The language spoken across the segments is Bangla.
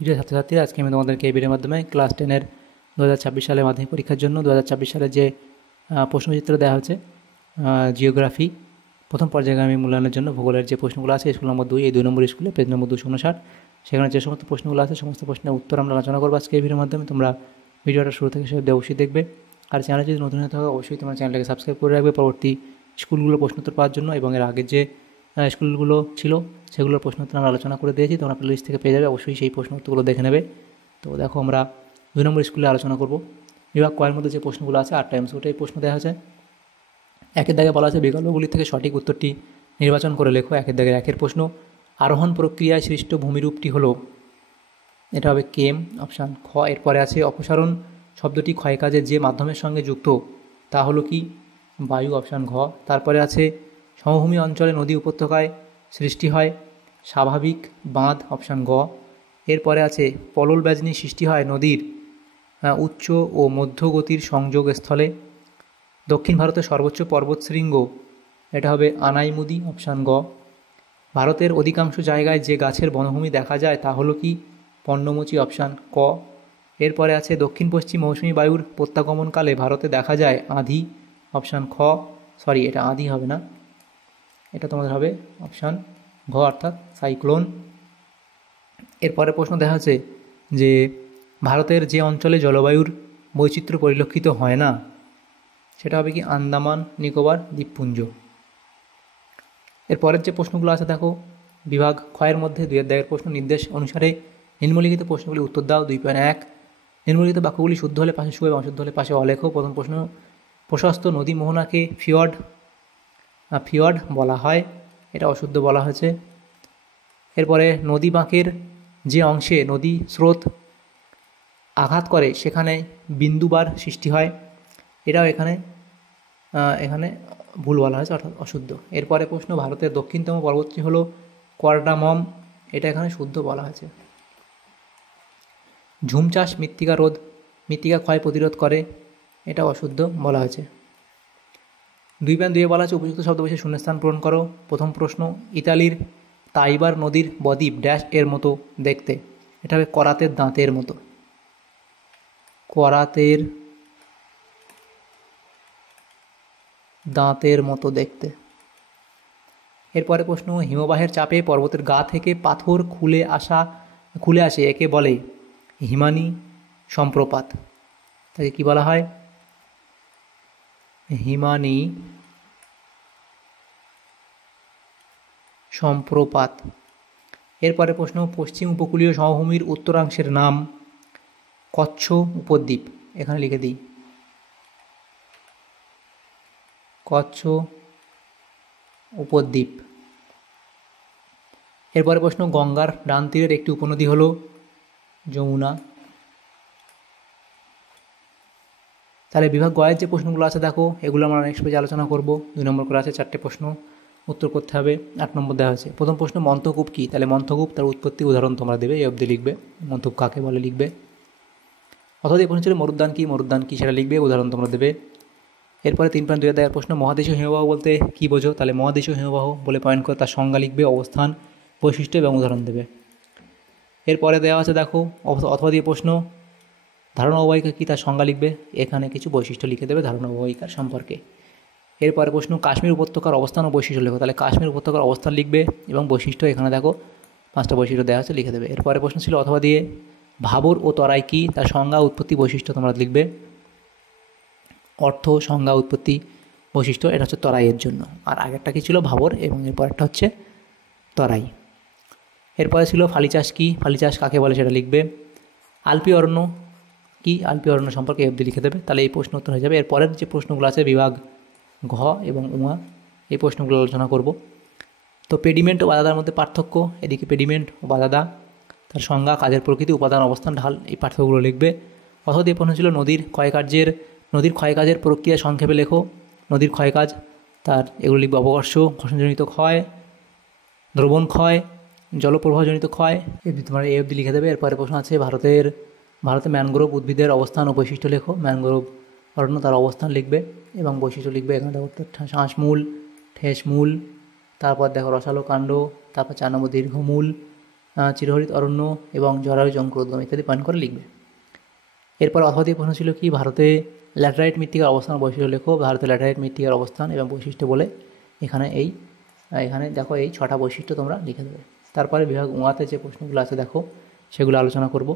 প্রিয় ছাত্রছাত্রীরা, আজকে আমি তোমাদেরকে এই ভিডিওর মাধ্যমে ক্লাস 10-এর 2026 সালের মাধ্যমিক পরীক্ষার জন্য 2026 সালের যে প্রশ্নচিত্র দেওয়া হচ্ছে জিওগ্রাফি প্রথম পর্যায়গামী মূল্যায়নের জন্য ভূগোলের যে প্রশ্নগুলো আছে স্কুল নম্বর 2, এই 2 নম্বর স্কুলে পেজ নম্বর 259, সেখানে যে সমস্ত প্রশ্নগুলো আছে সমস্ত প্রশ্নের উত্তর আমরা আলোচনা করবো আজকে এই ভিডিওর মাধ্যমে। তোমরা ভিডিওটা শুরু থেকে শেষ অবশ্যই দেখবে, আর চ্যানেলে যদি নতুন হতে হয় অবশ্যই তোমার চ্যানেলটাকে সাবস্ক্রাইব করে রাখবে পরবর্তী স্কুলগুলো প্রশ্নোত্তর পাওয়ার জন্য। এবং এর আগে যে স্কুলগুলো ছিল সেগুলোর প্রশ্নোত্তর আমরা আলোচনা করে দিয়েছি, তোমরা প্লেলিস্ট থেকে পেয়ে যাবে, অবশ্যই সেই প্রশ্নোত্তরগুলো দেখে নেবে। তো দেখো, আমরা 2 নম্বর স্কুলে আলোচনা করব। বিভাগ কয়ের মধ্যে যে প্রশ্নগুলো আছে 8টা এমসিকিউ প্রশ্ন দেওয়া আছে। একের দাগে বলা আছে বিকল্পগুলি থেকে সঠিক উত্তরটি নির্বাচন করে লেখো। একের দাগে একের প্রশ্ন, আরোহণ প্রক্রিয়ায় সৃষ্ট ভূমিরূপটি হলো, এটা হবে কেম, অপশান খ। এরপরে আছে অপসারণ শব্দটি ক্ষয়কাজে যে মাধ্যমের সঙ্গে যুক্ত তা হলো কি, বায়ু, অপশান ঘ। তারপরে আছে সমভূমি অঞ্চলে নদী উপত্যকায় সৃষ্টি হয় স্বাভাবিক বাঁধ, অপশান গ। এরপরে আছে পলল ব্যাজনী সৃষ্টি হয় নদীর উচ্চ ও মধ্য গতির সংযোগস্থলে। দক্ষিণ ভারতের সর্বোচ্চ পর্বতশৃঙ্গ, এটা হবে আনাইমুদি, অপশান গ। ভারতের অধিকাংশ জায়গায় যে গাছের বনভূমি দেখা যায় তা হলো কি, পর্ণমোচী, অপশান ক। এরপরে আছে দক্ষিণ পশ্চিম মৌসুমী বায়ুর প্রত্যাগমনকালে ভারতে দেখা যায় আঁধি, অপশান খ। সরি, এটা আঁধি হবে না, এটা তোমাদের হবে অপশান ঘ, অর্থাৎ সাইক্লোন। এরপরে প্রশ্ন দেখা যাচ্ছে যে ভারতের যে অঞ্চলে জলবায়ুর বৈচিত্র্য পরিলক্ষিত হয় না সেটা হবে কি, আন্দামান নিকোবর দ্বীপপুঞ্জ। এরপরের যে প্রশ্নগুলো আছে দেখো, বিভাগ ক্ষয়ের মধ্যে 2-এর দাগের প্রশ্ন, নির্দেশ অনুসারে নিম্নলিখিত প্রশ্নগুলি উত্তর দাও। 2.1, নিম্নলিখিত বাক্যগুলি শুদ্ধ হলে পাশে শু এবং অশুদ্ধ হলে পাশে অলেখ। প্রথম প্রশ্ন, প্রশস্ত নদী মোহনাকে ফিয়র্ড বলা হয়, এটা অশুদ্ধ বলা হয়েছে। এরপরে নদী বাঁকের যে অংশে নদী স্রোত আঘাত করে সেখানে বিন্দুবার সৃষ্টি হয়, এটাও এখানে ভুল বলা হয়েছে, অর্থাৎ অশুদ্ধ। এরপরে প্রশ্ন, ভারতের দক্ষিণতম পর্বতটি হলো কর্ডামম, এটা এখানে শুদ্ধ বলা হয়েছে। ঝুম চাষ মৃত্তিকা ক্ষয় প্রতিরোধ করে, এটা অশুদ্ধ বলা হয়েছে। 2.2 বলা আছে উপযুক্ত শব্দ বসে শূন্যস্থান পূরণ করো। প্রথম প্রশ্ন, ইতালির তাইবার নদীর বদ্বীপ ড্যাশ এর মতো দেখতে, এটা হবে করাতের দাঁতের মতো, করাতের দাঁতের মতো দেখতে। এরপরে প্রশ্ন, হিমবাহের চাপে পর্বতের গা থেকে পাথর খুলে আসে একে বলে হিমানী সম্প্রপাত, তাকে কি বলা হয়, হিমানী সম্প্রপাত। এরপরে প্রশ্ন, পশ্চিম উপকূলীয় সমভূমির উত্তরাংশের নাম কচ্ছ উপদ্বীপ, এখানে লিখে দিই কচ্ছ উপদ্বীপ। এরপরে প্রশ্ন, গঙ্গার ডান তীরের একটি উপনদী হলো যমুনা। তাহলে বিভাগ গয়ের যে প্রশ্নগুলো আছে দেখো, এগুলো আমরা নেক্সট পেজে আলোচনা করব। 2 নম্বর করে আছে, 4টে প্রশ্ন উত্তর করতে হবে, 8 নম্বর দেওয়া হয়েছে। প্রথম প্রশ্ন, মন্থকূপ কী, তাহলে মন্থকূপ তার উৎপত্তি উদাহরণ তোমরা দেবে, এই অবধি লিখবে, মন্থকূপ কাকে বলে লিখবে। অথবা এই প্রশ্ন ছিল মরুদ্যান কী সেটা লিখবে, উদাহরণ তোমরা দেবে। এরপরে 3.2 দেওয়ার প্রশ্ন, মহাদেশীয় হিমবাহ বলতে কী বোঝো, তাহলে মহাদেশীয় হিমবাহ বলে পয়েন্ট করে তার সংজ্ঞা লিখবে, অবস্থান, বৈশিষ্ট্য এবং উদাহরণ দেবে। এরপরে দেওয়া আছে দেখো, অথবা দিয়ে প্রশ্ন, ধারণা অববাহিকা কী তার সংজ্ঞা লিখবে, এখানে কিছু বৈশিষ্ট্য লিখে দেবে ধারণা অববাহিকার সম্পর্কে। এরপরে প্রশ্ন, কাশ্মীর উপত্যকার অবস্থান ও বৈশিষ্ট্য লেখো, তাহলে কাশ্মীর উপত্যকার অবস্থান লিখবে এবং বৈশিষ্ট্য, এখানে দেখো 5টা বৈশিষ্ট্য দেওয়া আছে, লিখে দেবে। এরপরে প্রশ্ন ছিল অথবা দিয়ে ভাবর ও তরাই কী, তার সংজ্ঞা, উৎপত্তি, বৈশিষ্ট্য তোমরা লিখবে। অর্থ, সংজ্ঞা, উৎপত্তি, বৈশিষ্ট্য, এটা হচ্ছে তরাইয়ের জন্য, আর আগেরটা কী ছিল, ভাবর, এবং এরপরটা হচ্ছে তরাই। এরপরে ছিল ফালি চাষ কী, ফালি চাষ কাকে বলে সেটা লিখবে। আলপি অরণ্য কি, আলপি অরণ্য সম্পর্কে অবধি লিখে দেবে, তাহলে এই প্রশ্ন উত্তর হয়ে যাবে। এরপরের যে প্রশ্নগুলো আছে বিভাগ ঘ এবং উমা, এই প্রশ্নগুলো আলোচনা করব। তো পেডিমেন্ট ও বাদাদার মধ্যে পার্থক্য, এদিকে পেডিমেন্ট ও বাদাদা, তার সংজ্ঞা, কাজের প্রকৃতি, উপাদান, অবস্থান, ঢাল, এই পার্থক্যগুলো লিখবে। অথবা এই প্রশ্ন ছিল নদীর ক্ষয়কাজের প্রক্রিয়া সংক্ষেপে লেখো। নদীর ক্ষয়কাজ, তার এগুলো লিখবে, অবকর্ষ, ঘর্ষণজনিত ক্ষয়, দ্রবণ ক্ষয়, জলপ্রবাহজনিত ক্ষয়, তোমরা এই অবধি লিখে দেবে। এরপরে প্রশ্ন আছে ভারতে ম্যানগ্রোভ উদ্ভিদের অবস্থান ও বৈশিষ্ট্য লেখো। ম্যানগ্রোভ অরণ্য, তার অবস্থান লিখবে এবং বৈশিষ্ট্য লিখবে। এখানে দেখো শ্বাসমূল, ঠেসমূল, তারপর দেখো রসালো কাণ্ড, তারপর 4 নম্বর দীর্ঘমূল, চিরহরিত অরণ্য এবং জরায়ু জঙ্কুরোদ্গম ইত্যাদি পয়েন্ট করে লিখবে। এরপর অথবা দিয়ে প্রশ্ন ছিল কি, ভারতে ল্যাটেরাইট মৃত্তিকার অবস্থান বৈশিষ্ট্য লেখো। ভারতে ল্যাটেরাইট মৃত্তিকার অবস্থান এবং বৈশিষ্ট্য বলে এখানে দেখো এই 6টা বৈশিষ্ট্য তোমরা লিখে দেবে। তারপরে বিভাগ ওয়াতে যে প্রশ্নগুলো আছে দেখো সেগুলো আলোচনা করব।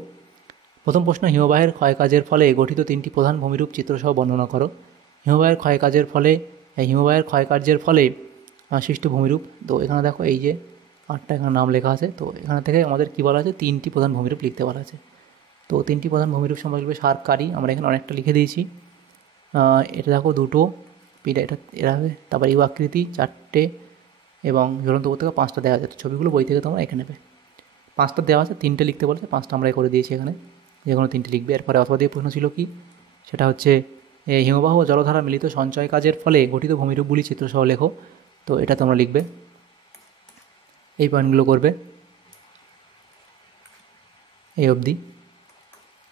প্রথম প্রশ্ন, হিমবাহের ক্ষয়কাজের ফলে গঠিত 3টি প্রধান ভূমিরূপ চিত্রসহ বর্ণনা করো। হিমবাহের ক্ষয়কার্যের ফলে সৃষ্ট ভূমিরূপ। তো এখানে দেখো এই যে 8টা এখানে নাম লেখা আছে। তো এখানে থেকে আমাদের কী বলা আছে, 3টি প্রধান ভূমিরূপ লিখতে বলা আছে। তো 3টি প্রধান ভূমিরূপ সম্পর্কে সারকারি আমরা এখানে অনেকটা লিখে দিয়েছি। এটা দেখো 2টো, এটা হবে। তারপর ইউ আকৃতি 4টে এবং ঝুলন্ত উপত্যকা 5টা দেওয়া আছে। তো ছবিগুলো বই থেকে তোমরা এখানে নেবে। 5টা দেওয়া আছে, 3টে লিখতে বলেছে, 5টা আমরা করে দিয়েছি এখানে, যে কোনো 3টে লিখবে। এরপরে অথবা দিয়ে প্রশ্ন ছিল কি, সেটা হচ্ছে হিমবাহ ও জলধারা মিলিত সঞ্চয় কাজের ফলে গঠিত ভূমিরূপগুলি চিত্রসহ লেখো। তো এটা তোমরা লিখবে, এই পয়েন্টগুলো করবে এই অবধি।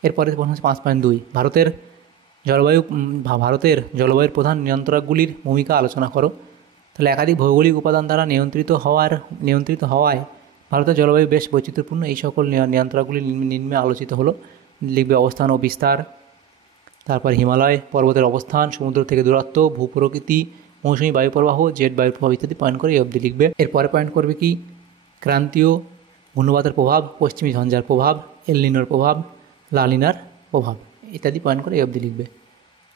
এরপরে প্রশ্ন হচ্ছে 5.2, ভারতের জলবায়ুর প্রধান নিয়ন্ত্রকগুলির ভূমিকা আলোচনা করো। তাহলে একাধিক ভৌগোলিক উপাদান দ্বারা নিয়ন্ত্রিত হওয়ায় ভারতের জলবায়ু বেশ বৈচিত্র্যপূর্ণ। এই সকল নিয়ন্ত্রকগুলি নিম্নে আলোচিত হলো। লিখবে অবস্থান ও বিস্তার, তারপর হিমালয় পর্বতের অবস্থান, সমুদ্র থেকে দূরত্ব, ভূপ্রকৃতি, মৌসুমী বায়ুপ্রবাহ, জেট বায়ুর প্রভাব ইত্যাদি পয়েন্ট করে এই অবধি লিখবে। এরপরে পয়েন্ট করবে কি, ক্রান্তীয় ঘূর্ণবাতের প্রভাব, পশ্চিমী ঝঞ্ঝার প্রভাব, এল নিনোর প্রভাব, লা নিনার প্রভাব ইত্যাদি পয়েন্ট করে এই অবধি লিখবে।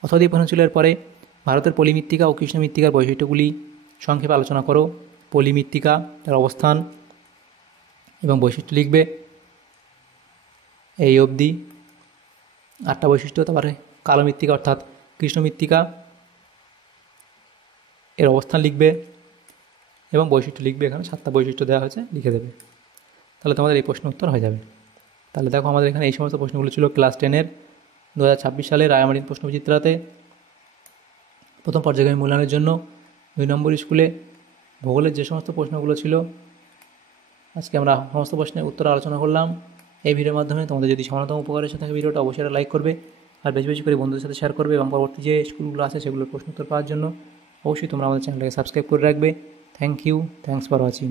অথবা দিয়ে প্রশ্ন ছিল এরপরে, ভারতের পলিমৃত্তিকা ও কৃষ্ণ মৃত্তিকার বৈশিষ্ট্যগুলি সংক্ষেপে আলোচনা করো। পলিমৃত্তিকা, তার অবস্থান এবং বৈশিষ্ট্য লিখবে এই অবধি, 8টা বৈশিষ্ট্য। তারপরে কালো মৃত্তিকা অর্থাৎ কৃষ্ণ মৃত্তিকা, এর অবস্থান লিখবে এবং বৈশিষ্ট্য লিখবে। এখানে 7টা বৈশিষ্ট্য দেওয়া হয়েছে, লিখে দেবে। তাহলে তোমাদের এই প্রশ্ন উত্তর হয়ে যাবে। তাহলে দেখো আমাদের এখানে এই সমস্ত প্রশ্নগুলো ছিল ক্লাস 10-এর 2026 সালে রায়মার্টিন প্রশ্নবিচিত্রাতে প্রথম পর্যায়গামী মূল্যায়নের জন্য 2 নম্বর স্কুলে ভূগোলের যে সমস্ত প্রশ্নগুলো ছিল আজকে আমরা সমস্ত প্রশ্নের উত্তর আলোচনা করলাম এই ভিডিওর মাধ্যমে। তোমাদের যদি সমানতম উপকার এসে থাকে ভিডিওটা অবশ্যই লাইক করবে আর বেশি বেশি করে বন্ধুদের সাথে শেয়ার করবে, এবং পরবর্তী যে স্কুলগুলো আছে সেগুলোর প্রশ্ন উত্তর পাওয়ার জন্য অবশ্যই তোমরা আমাদের চ্যানেলটাকে সাবস্ক্রাইব করে রাখবে। Thank you, thanks for watching.